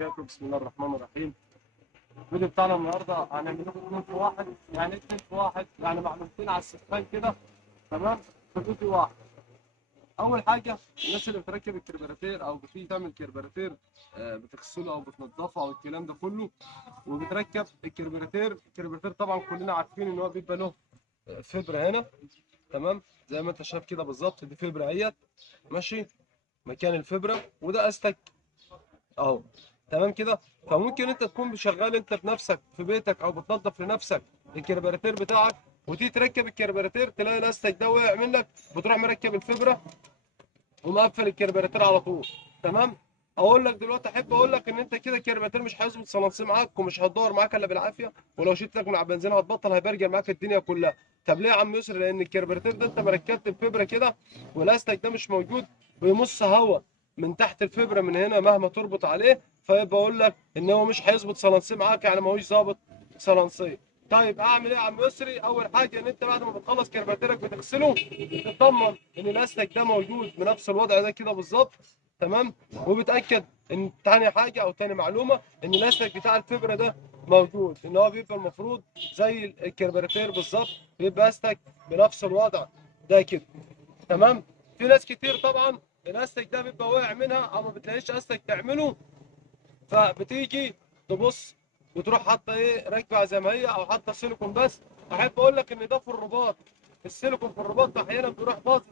وبركاته. بسم الله الرحمن الرحيم. الفيديو بتاعنا النهارده هنعمل لكم 2 في 1. يعني ايه 2 في 1؟ يعني معلومتين على السخان كده، تمام، في فيديو واحد. اول حاجه، الناس اللي بتركب الكربيراتير او بتيجي تعمل كربيراتير، بتغسله او بتنضفه او الكلام ده كله، وبتركب الكربيراتير طبعا كلنا عارفين ان هو بيبقى له فبره هنا، تمام، زي ما انت شايف كده بالظبط. دي فبره اهيت، ماشي، مكان الفبره، وده استك اهو، تمام كده. فممكن انت تكون شغال انت بنفسك في بيتك او بتنظف لنفسك الكربيراتير بتاعك، وتيجي تركب الكربيراتير تلاقي الاستك ده وقع منك، بتروح مركب الفبره ومقفل الكربيراتير على طول، تمام. اقول لك دلوقتي، احب اقول لك ان انت كده الكربيراتير مش هيظبط صلانسي معاك، ومش هتدور معاك الا بالعافيه، ولو شلت لك من على البنزين هتبطل، هيبرجل معاك الدنيا كلها. طب ليه يا عم يسر؟ لان الكربيراتير ده انت مركبت الفبره كده والاستك ده مش موجود، بيمص هواء من تحت الفبره من هنا مهما تربط عليه، فيبقى اقول لك ان هو مش هيظبط صلانسي معاك، يعني ما هوش ظابط صلانسي. طيب اعمل ايه يا عم يسري؟ اول حاجه ان انت بعد ما بتخلص كربيراتيرك بتغسله، تطمن ان الاستك ده موجود بنفس الوضع ده كده بالظبط، تمام. وبتاكد ان تاني حاجه او تاني معلومه ان الاستك بتاع الفبره ده موجود، ان هو بيبقى المفروض زي الكربيراتير بالظبط، بيبقى استك بنفس الوضع ده كده، تمام. في ناس كتير طبعا الاستك ده بيبقى واقع منها او ما بتلاقيش استك تعمله، فبتيجي تبص وتروح حاطه ايه، راكبه زي ما هي او حاطه سيليكون بس. احب اقول لك ان ده في الرباط، السيليكون في الرباط احيانا بيروح باظ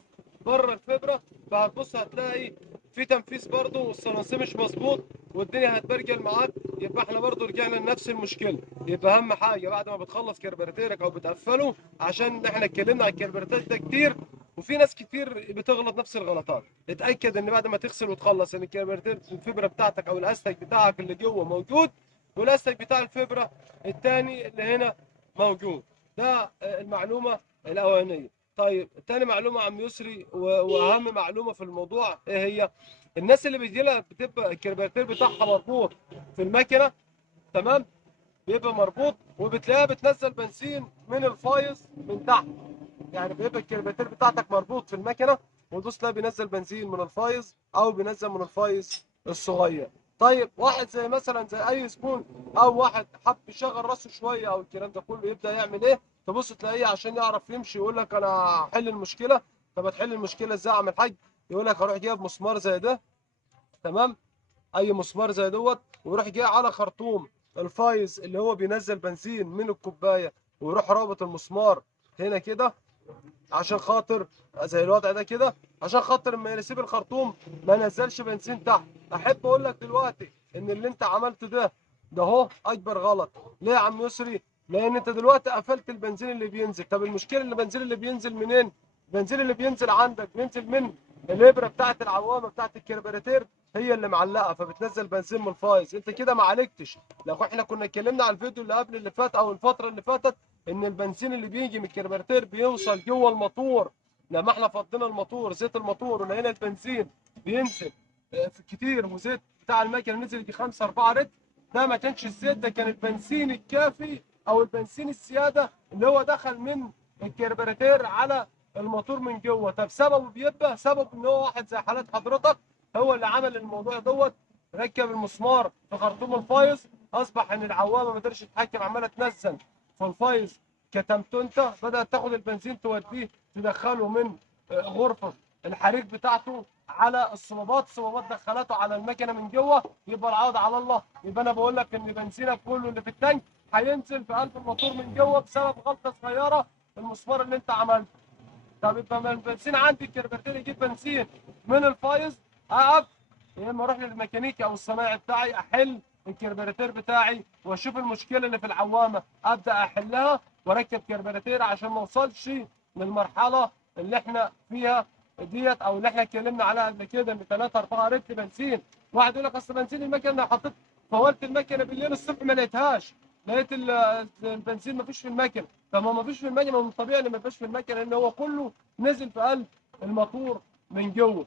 بره الفبره، فهتبص هتلاقي في تنفيذ برضه والصناصير مش مظبوط والدنيا هتبرجل معاك. يبقى احنا برضه رجعنا لنفس المشكله. يبقى اهم حاجه بعد ما بتخلص كربيراتيرك او بتقفله، عشان احنا اتكلمنا على الكربيراتير ده كتير وفي ناس كتير بتغلط نفس الغلطات. اتاكد ان بعد ما تغسل وتخلص ان الكربيراتير الفبره بتاعتك او الاستك بتاعك اللي جوه موجود، والاستك بتاع الفبره الثاني اللي هنا موجود. ده المعلومه الاولانيه. طيب تاني معلومه عم يسري واهم معلومه في الموضوع ايه هي؟ الناس اللي بيجي لها بتبقى الكربيراتير بتاعها مربوط في المكنه، تمام، بيبقى مربوط وبتلاقيها بتنزل بنزين من الفايز من تحت. يعني بيبقى الكربيراتير بتاعتك مربوط في المكنه، وتدوس تلاقي بينزل بنزين من الفايز او بينزل من الفايز الصغير. طيب واحد زي مثلا زي اي زبون او واحد حب يشغل راسه شويه او الكلام ده كله، يبدا يعمل ايه؟ تبص تلاقيه عشان يعرف يمشي يقول لك انا هحل المشكله. طب هتحل المشكله ازاي يا عم الحاج؟ يقول لك هروح جايب مسمار زي ده، تمام، اي مسمار زي دوت، ويروح جاي على خرطوم الفايز اللي هو بينزل بنزين من الكوبايه، ويروح رابط المسمار هنا كده، عشان خاطر زي الوضع ده كده، عشان خاطر لما يسيب الخرطوم ما ينزلش بنزين تحت. احب اقول لك دلوقتي ان اللي انت عملته ده اهو اكبر غلط. ليه يا عم يسري؟ لان انت دلوقتي قفلت البنزين اللي بينزل. طب المشكله ان البنزين اللي بينزل منين؟ البنزين اللي بينزل عندك بينزل من الابره بتاعت العوامه بتاعت الكربيراتير، هي اللي معلقه فبتنزل بنزين من الفايز. انت كده ما عالجتش. لو احنا كنا اتكلمنا على الفيديو اللي قبل اللي فات او الفتره اللي فاتت، ان البنزين اللي بيجي من الكربيراتير بيوصل جوه الموتور. لما احنا فضينا الموتور، زيت الموتور، ولقينا البنزين بينزل في كتير، وزيت بتاع المكنه نزل يجي 5 4 لتر، ده ما كانش الزيت، ده كان البنزين الكافي او البنزين الزياده اللي هو دخل من الكربيراتير على الموتور من جوه. طب سببه بيبقى سبب ان هو واحد زي حالات حضرتك هو اللي عمل الموضوع دوت، ركب المسمار في خرطوم الفايز، اصبح ان العوامه ما قدرتش تتحكم، عماله تنزل في الفايز. كتمته انت، بدات تاخد البنزين توديه تدخله من غرفه الحريق بتاعته على الصبابات دخلته على المكنه من جوه، يبقى العوض على الله. يبقى انا بقول لك ان بنزينك كله اللي في التانك هينزل في قلب الموتور من جوه بسبب غلطه صغيره المسمار اللي انت عملته. طب يبقى ما البنزين عندي الكربيراتير يجيب بنزين من الفايز، اقف يا اما اروح للميكانيكي او الصنايعي بتاعي احل الكربيراتير بتاعي واشوف المشكله اللي في العوامه، ابدا احلها واركب كربيراتير عشان ما اوصلش للمرحله اللي احنا فيها ديت، او اللي احنا اتكلمنا عليها قبل كده، ان 3 4 لتر بنزين. واحد يقول لك اصل بنزين المكنه حطيت، فولت المكنه بالليل الصبح ما لقيتهاش، لقيت البنزين ما فيش في المكنه. طب ما فيش في المكنه، من الطبيعي ان ما يبقاش في المكنه لان هو كله نزل في قلب الموتور من جوه.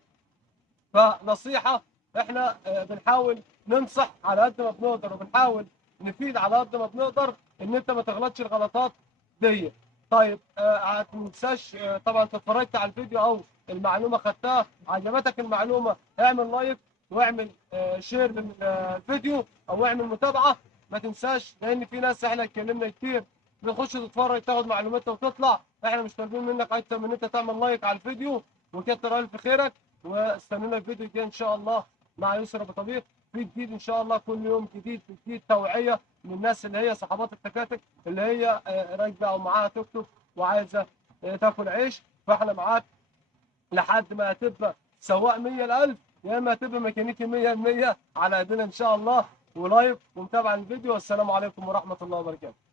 فنصيحه، احنا بنحاول ننصح على قد ما بنقدر وبنحاول نفيد على قد ما بنقدر ان انت ما تغلطش الغلطات دي. طيب ما تنساش طبعا انت اتفرجت على الفيديو او المعلومه خدتها عجبتك المعلومه، اعمل لايك واعمل شير للفيديو او اعمل متابعه. ما تنساش، لان في ناس احنا اتكلمنا كتير بتخش تتفرج تاخد معلوماتها وتطلع. احنا مش طالبين منك اكتر من ان انت تعمل لايك على الفيديو، وكتر الف خيرك. واستنونا الفيديو الجاي ان شاء الله مع يسرا ابو طبيخ، في جديد ان شاء الله، كل يوم جديد، في جديد توعيه للناس اللي هي صحابات التكاتك، اللي هي راكبه او معاها توك توك وعايزه تاكل عيش. فاحنا معاك لحد ما هتبقى سواق 100 ل1000، يا اما هتبقى ميكانيكي 100% على ايدينا ان شاء الله. ولايك ومتابعه الفيديو، والسلام عليكم ورحمه الله وبركاته.